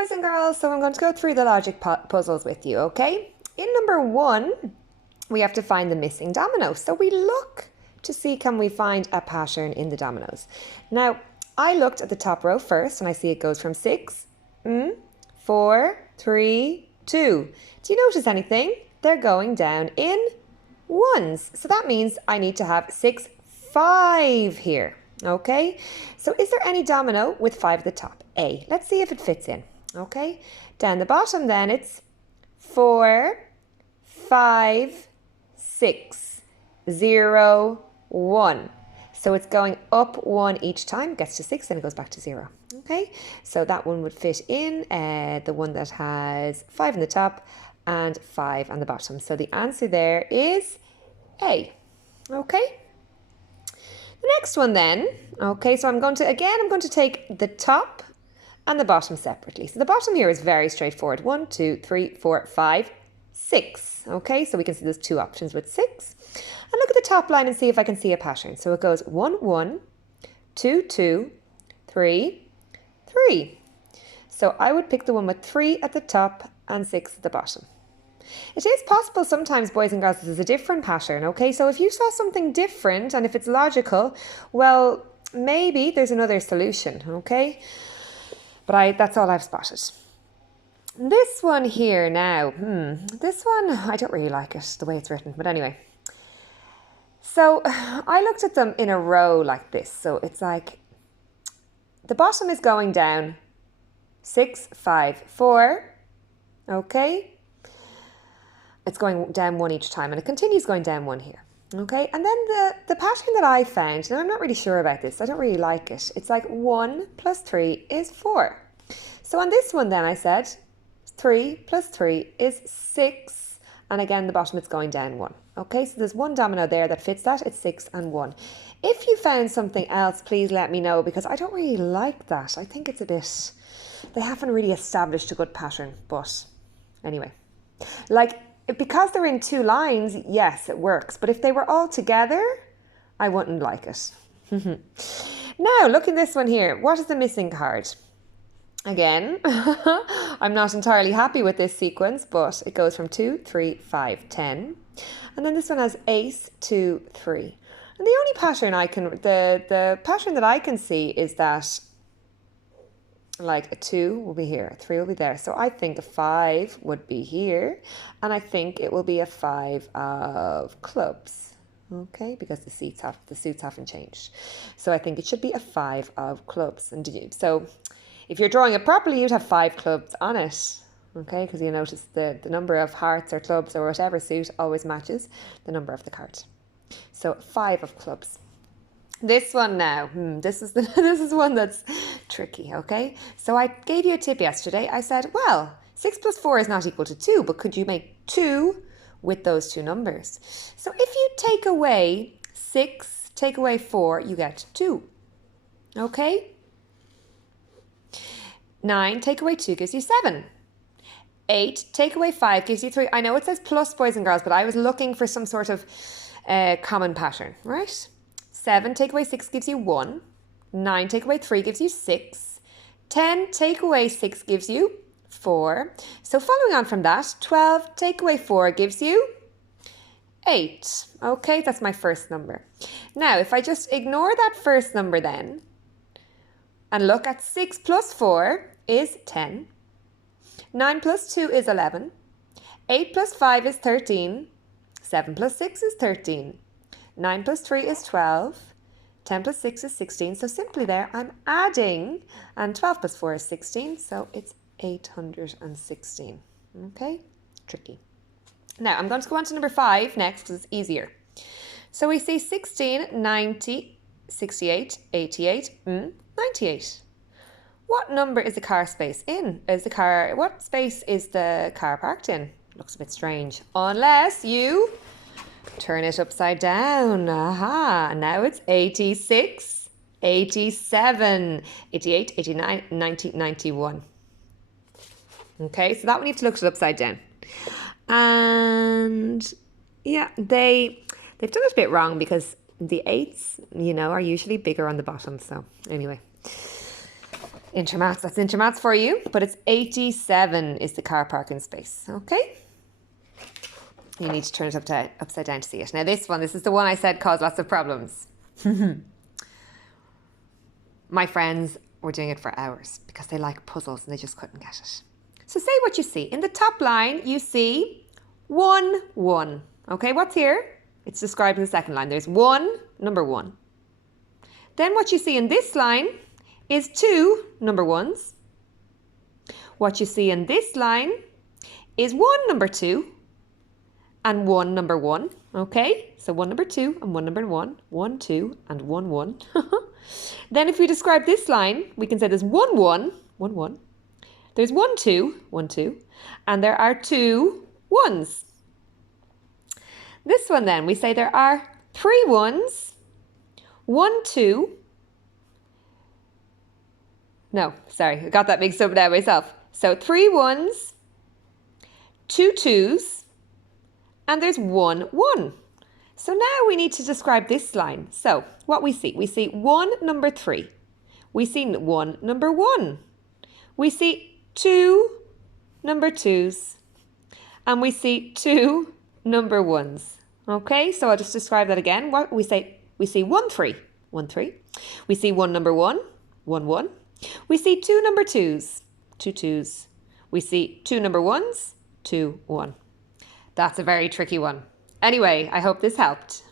boys and girls, so I'm going to go through the logic puzzles with you, okay? In number 1, we have to find the missing domino. So we look to see can we find a pattern in the dominoes. Now, I looked at the top row first and I see it goes from 6, 4, 3, 2. Do you notice anything? They're going down in ones. So that means I need to have 6, 5 here. Okay, so is there any domino with 5 at the top? A. Let's see if it fits in. Okay, down the bottom then it's 4, 5, 6, 0, 1. So it's going up 1 each time, gets to 6, then it goes back to 0. Okay, so that one would fit in, the one that has 5 on the top and 5 on the bottom. So the answer there is A. Okay. The next one then, okay, so I'm going to take the top and the bottom separately. So the bottom here is very straightforward. 1, 2, 3, 4, 5, 6. Okay, so we can see there's 2 options with 6. And look at the top line and see if I can see a pattern. So it goes 1, 1, 2, 2, 3, 3. So I would pick the one with 3 at the top and 6 at the bottom. It is possible sometimes, boys and girls, this is a different pattern, okay? So if you saw something different and if it's logical, well, maybe there's another solution, okay? But that's all I've spotted. This one here now, this one, I don't really like it, the way it's written, but anyway. So I looked at them in a row like this. So it's like the bottom is going down 6, 5, 4, okay? It's going down 1 each time and it continues going down 1 here. Okay, and then the pattern that I found, now I'm not really sure about this, I don't really like it. It's like 1 plus 3 is 4. So on this one then I said 3 plus 3 is 6. And again, the bottom it's going down 1. Okay, so there's one domino there that fits that, it's 6 and 1. If you found something else, please let me know because I don't really like that. I think it's a bit, they haven't really established a good pattern, but anyway. Like, because they're in 2 lines, yes, it works. But if they were all together, I wouldn't like it. Now, look at this one here. What is the missing card? Again, I'm not entirely happy with this sequence, but it goes from 2, 3, 5, 10. And then this one has ace, 2, 3. And the only pattern the pattern that I can see is that like a 2 will be here, a 3 will be there. So I think a 5 would be here. And I think it will be a 5 of clubs. Okay, because the suits haven't changed. So I think it should be a 5 of clubs. So if you're drawing it properly, you'd have 5 clubs on it. Okay, because you notice the number of hearts or clubs or whatever suit always matches the number of the card. So 5 of clubs. This one now, this is one that's tricky, okay? So I gave you a tip yesterday. I said, well, 6 plus 4 is not equal to 2, but could you make 2 with those 2 numbers? So if you take away 6, take away 4, you get 2, okay? 9, take away 2 gives you 7. 8, take away 5 gives you 3. I know it says plus, boys and girls, but I was looking for some sort of common pattern, right? 7 take away 6 gives you 1. 9 take away 3 gives you 6. 10 take away 6 gives you 4. So following on from that, 12 take away 4 gives you 8. Okay, that's my first number. Now, if I just ignore that first number then, and look at 6 plus 4 is 10. 9 plus 2 is 11. 8 plus 5 is 13. 7 plus 6 is 13. 9 plus 3 is 12. 10 plus 6 is 16. So simply there, I'm adding, and 12 plus 4 is 16. So it's 816. Okay, tricky. Now I'm going to go on to number 5 next because it's easier. So we see 16, 90, 68, 88, 98. What number is the car space in? What space is the car parked in? Looks a bit strange. Unless you turn it upside down. Aha, now it's 86, 87, 88, 89, 90, 91. Okay, so that one you have to look at it upside down. And yeah, they've done it a bit wrong because the 8s, are usually bigger on the bottom. So anyway. Intermaths, that's Intermaths for you, but it's 87 is the car parking space, okay? You need to turn it upside down to see it. Now this is the one I said caused lots of problems. My friends were doing it for hours because they like puzzles and they just couldn't get it. So say what you see. In the top line, you see 1, 1. Okay, what's here? It's described in the second line. There's 1, number 1. Then what you see in this line is 2 number 1s. What you see in this line is 1 number 2 and 1 number 1. Okay, so 1 number 2 and 1 number 1. 1, 2 and 1, 1. Then if we describe this line, we can say there's 1, 1, 1, 1. There's 1, 2, 1, 2. And there are 2 1s. This one then, we say there are 3 1s, 1, 2. No, sorry, I got that mixed up now myself. So 3 1s, 2 2s, and there's 1 1. So now we need to describe this line. So what we see 1 number 3. We see 1 number 1. We see 2 number 2s. And we see 2 number 1s. Okay, so I'll just describe that again. What we see 1 3, 1 3. We see 1 number 1, 1 1. We see 2 number 2s, 2 2s. We see 2 number 1s, 2 1. That's a very tricky one. Anyway, I hope this helped.